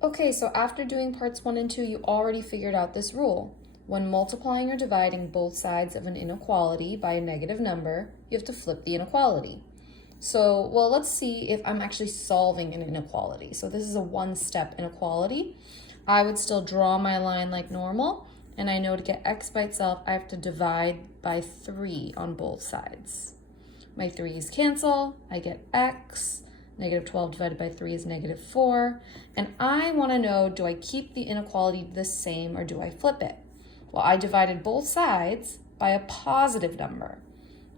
Okay, so after doing parts 1 and 2, you already figured out this rule. When multiplying or dividing both sides of an inequality by a negative number, you have to flip the inequality. So, well, let's see if I'm actually solving an inequality. So this is a one-step inequality. I would still draw my line like normal, and I know to get x by itself, I have to divide by 3 on both sides. My 3's cancel, I get x. Negative 12 divided by 3 is negative 4. And I want to know, do I keep the inequality the same or do I flip it? Well, I divided both sides by a positive number.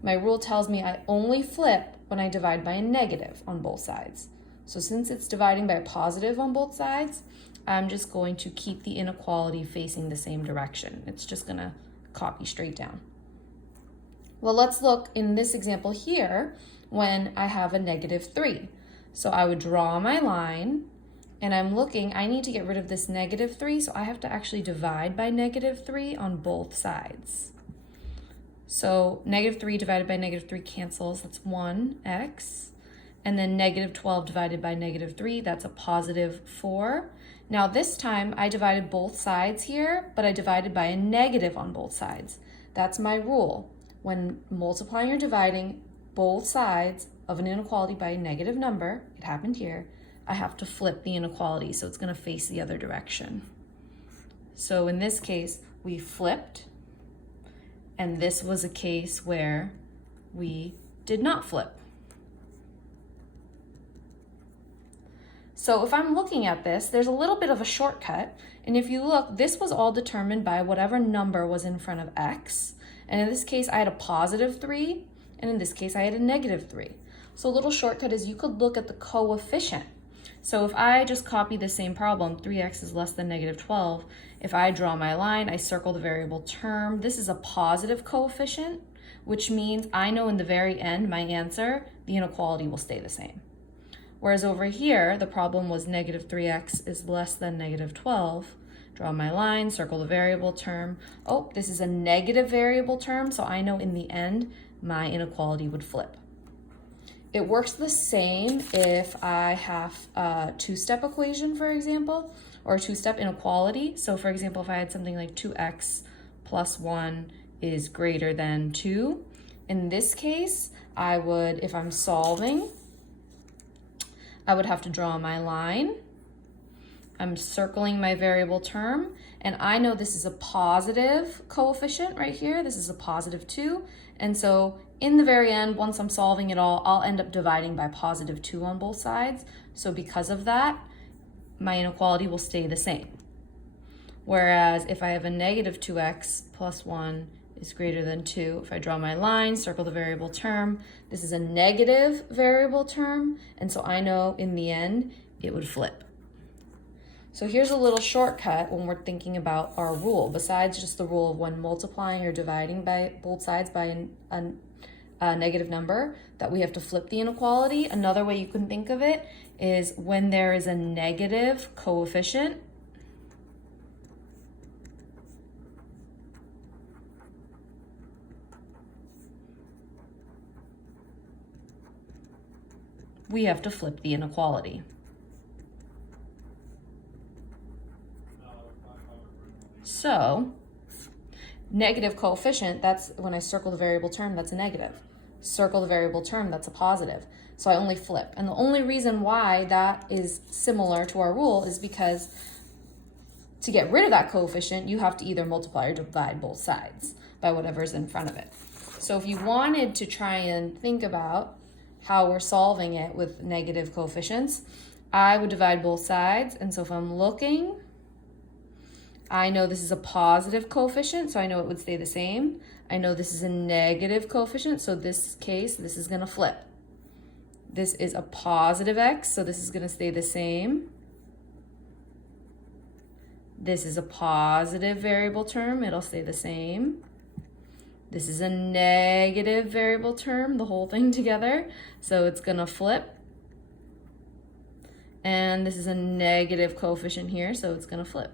My rule tells me I only flip when I divide by a negative on both sides. So since it's dividing by a positive on both sides, I'm just going to keep the inequality facing the same direction. It's just going to copy straight down. Well, let's look in this example here when I have a negative 3. So I would draw my line, and I'm looking, I need to get rid of this negative 3, so I have to actually divide by negative 3 on both sides. So negative 3 divided by negative 3 cancels, that's 1x. And then negative 12 divided by negative 3, that's a positive 4. Now this time I divided both sides here, but I divided by a negative on both sides. That's my rule. When multiplying or dividing both sides of an inequality by a negative number, it happened here, I have to flip the inequality, so it's going to face the other direction. So in this case, we flipped, and this was a case where we did not flip. So if I'm looking at this, there's a little bit of a shortcut, and if you look, this was all determined by whatever number was in front of x, and in this case, I had a positive 3, and in this case, I had a negative 3. So a little shortcut is you could look at the coefficient. So if I just copy the same problem, 3x is less than negative 12, if I draw my line, I circle the variable term, this is a positive coefficient, which means I know in the very end, my answer, the inequality will stay the same. Whereas over here, the problem was negative 3x is less than negative 12. Draw my line, circle the variable term. Oh, this is a negative variable term, so I know in the end, my inequality would flip. It works the same if I have a two-step equation, for example, or a two-step inequality. So for example, if I had something like 2x plus 1 is greater than 2, in this case, I would, if I'm solving, I would have to draw my line. I'm circling my variable term, and I know this is a positive coefficient right here. This is a positive 2, and so in the very end, once I'm solving it all, I'll end up dividing by positive 2 on both sides. So because of that, my inequality will stay the same. Whereas if I have a negative 2x plus 1 is greater than 2, if I draw my line, circle the variable term, this is a negative variable term, and so I know in the end, it would flip. So here's a little shortcut when we're thinking about our rule. Besides just the rule of when multiplying or dividing by both sides by a negative number, that we have to flip the inequality. Another way you can think of it is when there is a negative coefficient, we have to flip the inequality. So, negative coefficient, that's when I circle the variable term, that's a negative. Circle the variable term, that's a positive. So I only flip. And the only reason why that is similar to our rule is because to get rid of that coefficient, you have to either multiply or divide both sides by whatever's in front of it. So if you wanted to try and think about how we're solving it with negative coefficients, I would divide both sides. And so if I'm looking, I know this is a positive coefficient, so I know it would stay the same. I know this is a negative coefficient, so this case, this is gonna flip. This is a positive x, so this is gonna stay the same. This is a positive variable term, it'll stay the same. This is a negative variable term, the whole thing together, so it's gonna flip. And this is a negative coefficient here, so it's gonna flip.